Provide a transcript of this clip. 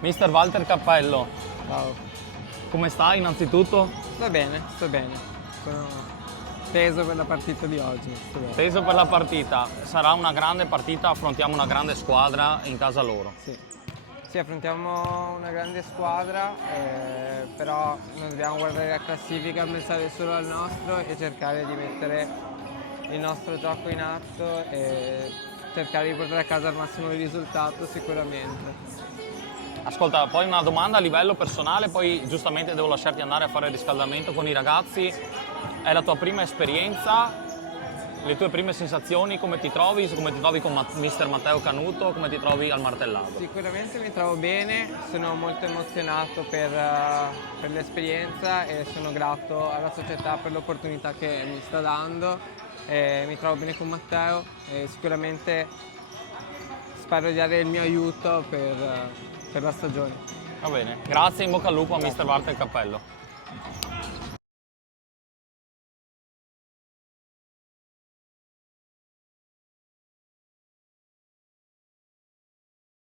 Mister Walter Cappello, Ciao. come stai innanzitutto? Sto bene, sto bene. Sono teso per la partita di oggi. Sto bene. Teso per la partita, sarà una grande partita, affrontiamo una grande squadra in casa loro. Sì. Sì, affrontiamo una grande squadra, però non dobbiamo guardare la classifica, pensare solo al nostro e cercare di mettere il nostro gioco in atto e cercare di portare a casa al massimo il risultato sicuramente. Ascolta, poi una domanda a livello personale, poi giustamente devo lasciarti andare a fare il riscaldamento con i ragazzi. È la tua prima esperienza? Le tue prime sensazioni, come ti trovi? Come ti trovi con Mister Matteo Canuto? Come ti trovi al martellato? Sicuramente mi trovo bene, sono molto emozionato per l'esperienza e sono grato alla società per l'opportunità che mi sta dando. Mi trovo bene con Matteo e sicuramente spero di dare il mio aiuto per la stagione. Va bene, grazie, in bocca al lupo a Mister Walter Cappello.